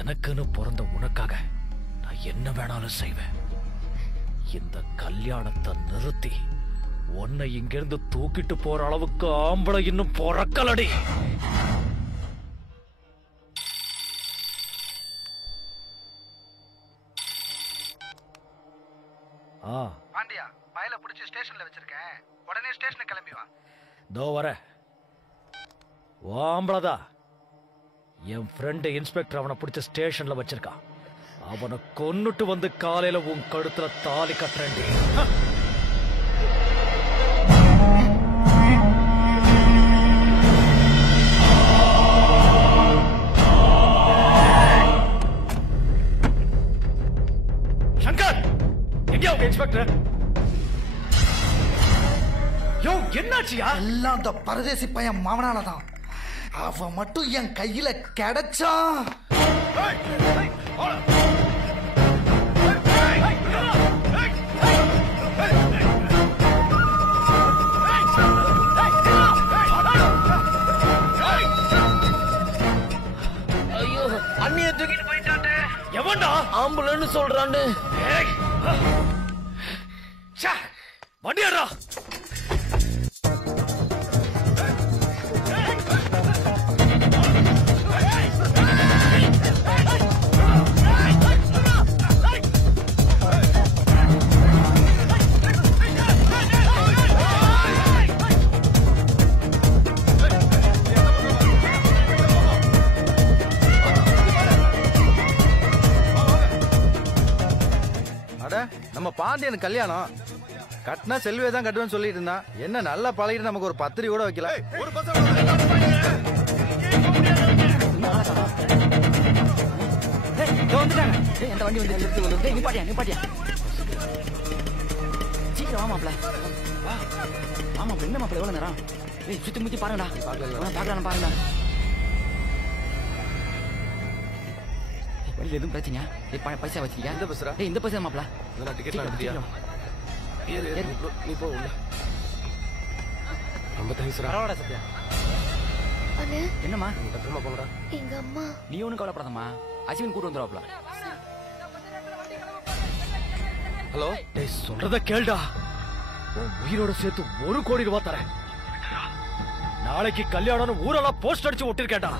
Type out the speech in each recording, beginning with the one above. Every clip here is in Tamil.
எனக்குன்னு பிறந்த உனக்காக நான் என்ன வேணாலும் செய்வேன். இந்த கல்யாணத்தை நிறுத்தி உன்னை இங்கிருந்து தூக்கிட்டு போற அளவுக்கு ஆம்பளை இன்னும் பொறக்கலடி. பாண்டியா, பயல புடிச்சு ஸ்டேஷன்ல வச்சிருக்கேன். உடனே ஸ்டேஷனுக்கு கிளம்பி வா. தோ வர. ஆம்பளதா என் ஃப்ரெண்டு இன்ஸ்பெக்டர் அவனை பிடிச்ச ஸ்டேஷன்ல வச்சிருக்கான். அவனை கொன்னுட்டு வந்து காலையில உன் கழுத்துல தாலி கட்டுறேன்டி. சங்கர், எங்கயா உங்க இன்ஸ்பெக்டர்? யோ, என்னாச்சியா? எல்லாம் அந்த பரதேசி பையன் மாமனாலதான். அவன் மட்டும் என் கையில கிடைச்சா. ஐயோ, அண்ணிய தூக்கிட்டு போயிட்டான்டே. எவன்டா? ஆம்புலன்னு சொல்றான்னு. வண்டியாடா. நம்ம பாண்டியன் கல்யாணம் கட்டினா செல்வியை தான் கட்டுவேன்னு சொல்லிட்டு இருந்தான். என்ன நல்லா பழகிட்டு நமக்கு ஒரு பத்திரி கூட வைக்கல. சீக்கிரம் மாப்பிள்ள. ஆமா, என்ன மாப்பிள்ள எவ்வளவு நேரம்? சுத்தி முத்தி பாருங்கடா. பாக்கலாம் பாருங்க. வழியில் எதுவும் பிரச்சனையா? பைசா வச்சிருக்கியா? இந்த பஸ்ரா? இந்த பஸ் தான் மாப்பிள்ள. டிக்கெட் நீ போ உள்ள. ரொம்ப தேங்க்ஸ். பரவாயில்ல சத்யா. என்னம்மா? பத்திரமா போங்கடா. எங்க அம்மா. நீ ஒன்னும் கவலைப்படாதம்மா. அஸ்வின் கூட்டு வந்துருவாப்ல. ஹலோ, டேய் சொல்றத கேளுடா. உன் உயிரோட சேர்த்து 1 கோடி ரூபாய் தரேன். நாளைக்கு கல்யாணம் ஊரெல்லாம் போஸ்ட் அடிச்சு ஒட்டிருக்கேன்டா.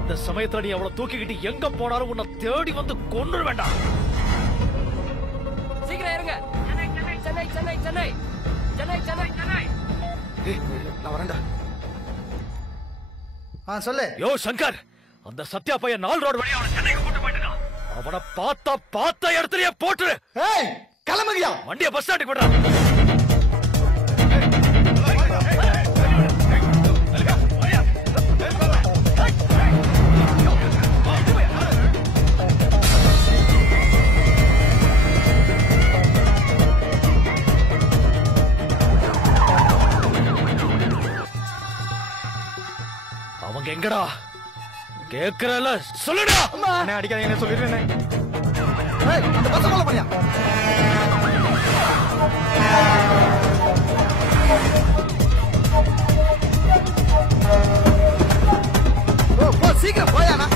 இந்த சமயத்துல நீ அவளை தூக்கிக்கிட்டு எங்க போனாலும் உன்னை தேடி வந்து கொண்டு வேண்டாம். சீக்கிரம் இருங்க. சென்னை சென்னை சென்னை சென்னை சென்னை சென்னை. நான் வரேன்டா. சொல்லு. யோ சங்கர், அந்த சத்யா பையன் 4 ரோடு வழியா அவனை சென்னைக்கு கூட்டு போயிட்டான். அவனை பார்த்த இடத்துலயே போட்டுரு. கிளம்புகியா? வண்டியை பஸ் ஸ்டாண்டுக்கு விடுறான். அவங்க எங்கடா? கேக்குறல சொல்லுடா. என்ன அடிக்காதீங்கன்னு சொல்லிடுறேன். அந்த பஸ் கொல்ல பண்ணியா? சீக்கிரம் போயானா?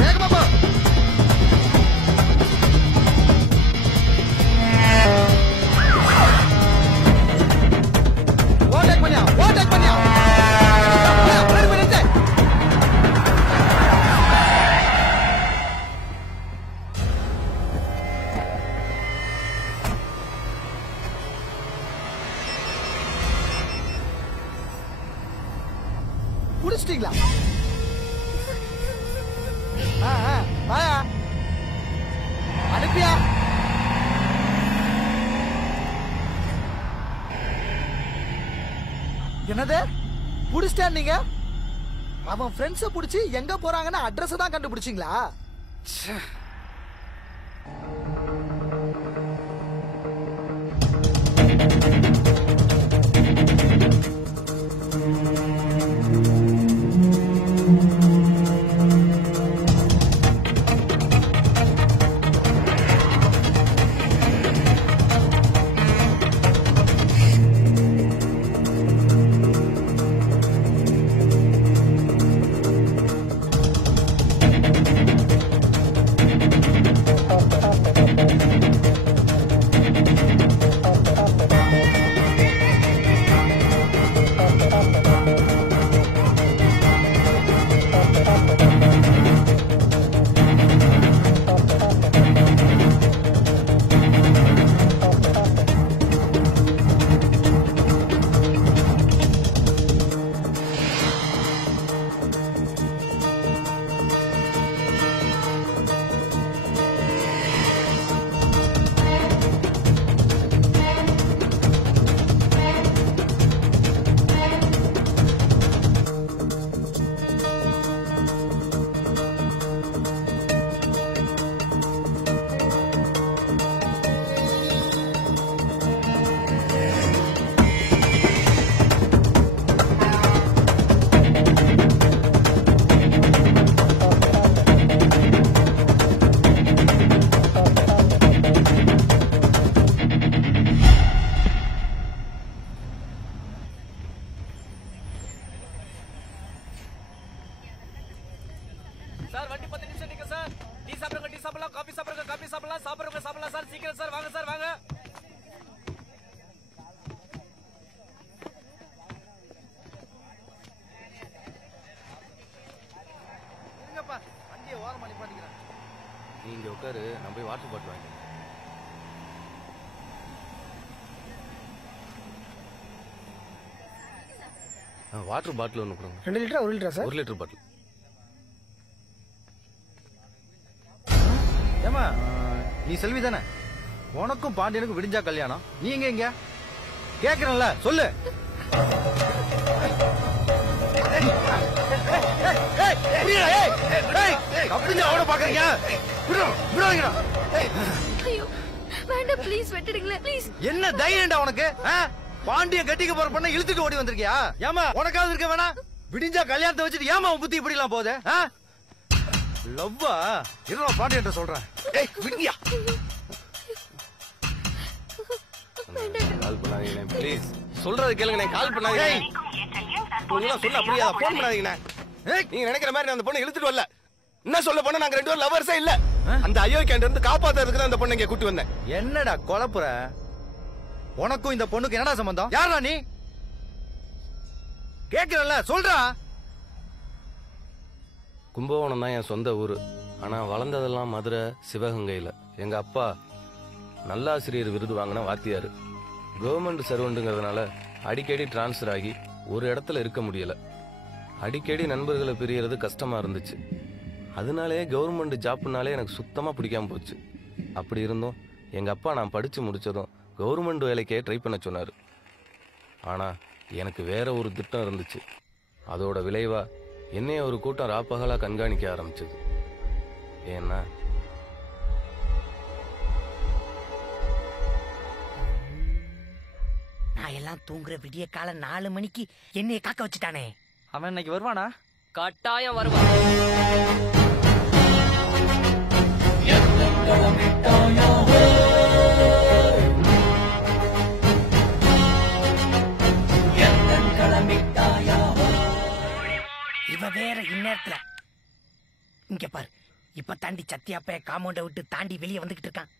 வேகமா போ. ஓட்டேக் பண்ணியா? ஓட்டேக் பண்ணியா? வாயா அனுப்பியா. என்னது புடிச்சிட்டா நீங்க? அவன் ஃப்ரெண்ட்ஸ புடிச்சு எங்க போறாங்கன்னு அட்ரஸ் தான் கண்டுபிடிச்சிங்களா? சார் வண்டி 10 நிமிஷம் நிக்க சார். டீ சாப்பிடுங்க, டீ சாப்பிடலாம், காபி சாப்பிடுங்க, காபி சாப்பிடலாம், சாப்பிடுங்க சாப்பிடலாம் சார். சீக்கிரம் சார், வாங்க சார், வாங்க. இருங்கப்பா, வண்டியை ஓரமா நிப்பாட்டிக்கிறேன். நீ இங்க உட்காரு, நான் போய் வாட்டர் பாட்டில் வாங்கிக்கிறேன். வாட்டர் பாட்டில் ஒன்று கொடுங்க. 2 லிட்டரா 1 லிட்டரா சார்? 1 litre bottle. ஏமா நீ செல்வி தானே? உனக்கும் பாண்டியனுக்கும் விடிஞ்சா கல்யாணம், நீ எங்க எங்க கேக்குறல சொல்லு. அவனை பாக்குறீங்க? என்ன தைரியம்டா உனக்கு? பாண்டிய கட்டிக்க போற பொண்ணை இழுத்துட்டு ஓடி வந்திருக்கியா? ஏமா உனக்காவது இருக்க வேணா? விடிஞ்சா கல்யாணத்தை வச்சுட்டு ஏமா உன் புத்தி இப்படி எல்லாம் போகுது? லவ்வா இருவா பாண்டியன் சொல்றேன். கால் பண்ணாதீங்க ப்ளீஸ். சொல்றது கேளுங்க, நான் கால் பண்ணாதீங்க. உங்களா சொன்னா புரியாதா? போன் பண்ணாதீங்க. நீங்க நினைக்கிற மாதிரி நான் அந்த பொண்ணை இழுத்துட்டு வரல. என்ன சொல்ல போனா நாங்க 2 பேரும் லவர்ஸே இல்ல. அந்த அயோக்கியன்ட்ட இருந்து காப்பாத்துறதுக்கு தான் அந்த பொண்ணை இங்க கூட்டி வந்தேன். என்னடா குழப்புற? உனக்கும் இந்த பொண்ணுக்கு என்னடா சம்பந்தம்? யாரா நீ? கேக்குறல சொல்றா. கும்பகோணம் தான் என் சொந்த ஊரு. ஆனா வளர்ந்ததெல்லாம் மதுரை, சிவகங்கையில. எங்க அப்பா நல்லாசிரியர் விருது வாங்கின வாத்தியாரு. கவர்மெண்ட் சர்வெண்ட்டுங்கிறதுனால அடிக்கடி டிரான்ஸ்ஃபர் ஆகி ஒரு இடத்துல இருக்க முடியல. அடிக்கடி நண்பர்களை பிரியறது கஷ்டமா இருந்துச்சு. அதனாலே கவர்மெண்ட் ஜாப்னாலே எனக்கு சுத்தமா பிடிக்காம போச்சு. அப்படி இருந்தும் எங்க அப்பா நான் படிச்சு முடிச்சதும் கவர்மெண்ட் வேலைக்கே ட்ரை பண்ண சொன்னாரு. ஆனா எனக்கு வேற ஒரு திட்டம் இருந்துச்சு. அதோட விளைவா என்னைய ஒரு கூட்டம் ராப்பகலா கண்காணிக்க ஆரம்பிச்சது. ஏன்னா நான் எல்லாம் தூங்குற விடிய கால 4 மணிக்கு என்னைய காக்க வச்சுட்டானே. அவன் இன்னைக்கு வருவானா? கட்டாயம் வருவான். இவ வேற இந்நேரத்துல இங்க பாரு. இப்ப தாண்டி சத்தியாப்ப காம்பவுண்ட விட்டு தாண்டி வெளியே வந்துகிட்டு இருக்கான்.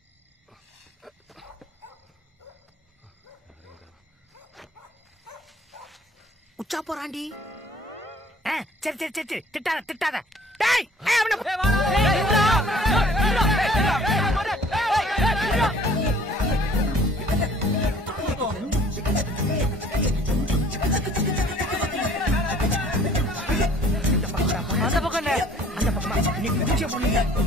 உச்சா போறாண்டி. சரி சரி சரி திட்டாத திட்டாத. டேய் அந்த பக்கம் அந்த பக்கமா ஈஸியா பண்ணுங்க.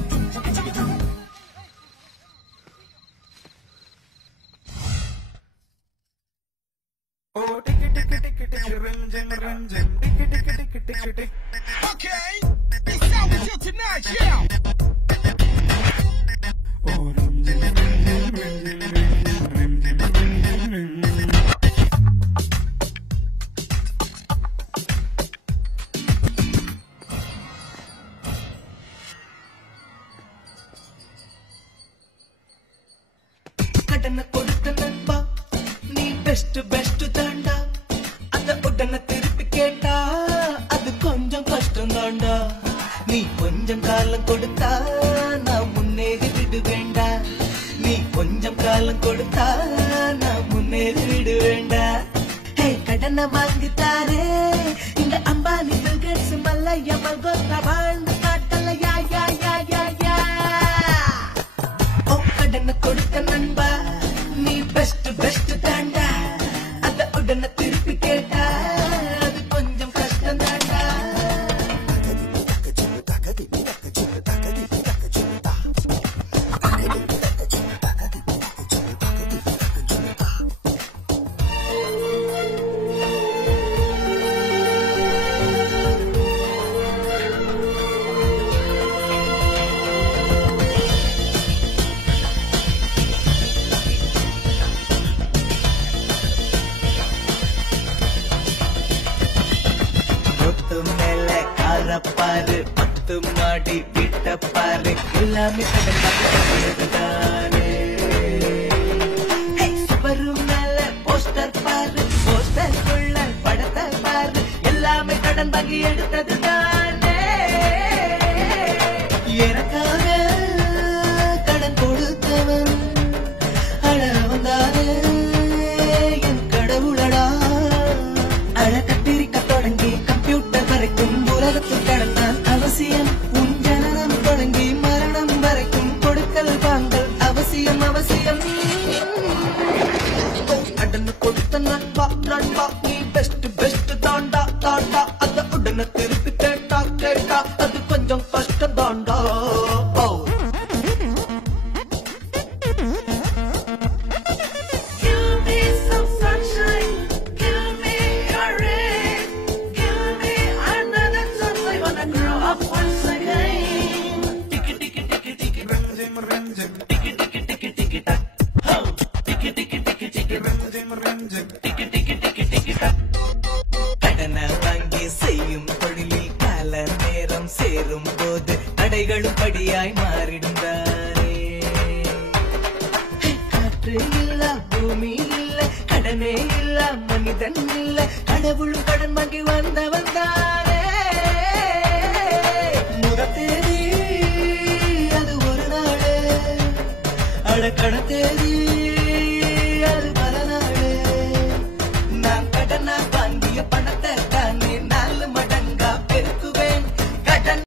கடனை கொடுத்த நண்பா நீ பெஸ்ட் தாண்டா. அந்த உடனே திருப்பி கேட்டா அது கொஞ்சம் கஷ்டம் தாண்டா. நீ கொஞ்சம் காலம் கொடுத்தா நான் முன்னேறி விடுவேண்டா. நீ கொஞ்சம் காலம் கொடுத்தா நான் முன்னேறி விடுவேண்டா. கடனை வாங்கித்தாரே இந்த அம்பானி பில்கேட்ஸ் மல்லையா மல்கோத்ரா வாழ்ந்து காட்டலையா யா யா யா யா. கடனை கொடுத்த நண்பா நீ பெஸ்ட் தாண்டா. அத உடனே திருப்பி கேட்டா அது கொஞ்சம் கஷ்டம் தாண்டா. பாரு 10 மாடி விட்ட பாரு எல்லாமே கடந்தானே. வரும் மேல போஸ்டர் பாரு போஸ்டருக்குள்ள படத்தை பாரு எல்லாமே கடன் வாங்கி எடுத்தது தானே. எனக்காக கடன் கொடுத்தவன் அழவன் தானே என் கடவுளடா. அழ கத்திரிக்க தொடங்கி கம்ப்யூட்டர் வரைக்கும் உலகத்தில் கடந்தான் அவசியம். உன் ஜனனம் தொடங்கி மரணம் வரைக்கும் கொடுக்கல் வாங்கல் அவசியம் அவசியம். கடனை கொடுத்த நண்பா நீ பெஸ்ட் தாண்டா தாண்டா. அத உடனே திருப்பி கேட்டா அது கொஞ்சம் கஷ்டம் தாண்டா. கடனை வாங்கி செய்யும் தொழிலில் கால நேரம் சேரும் போது தடைகளும் படியாய் மாறிடுந்தாரே. காற்று இல்ல பூமி இல்ல கடனே இல்ல மனிதன் இல்ல கடவுளும் கடன் வாங்கி வந்தவன் தானே.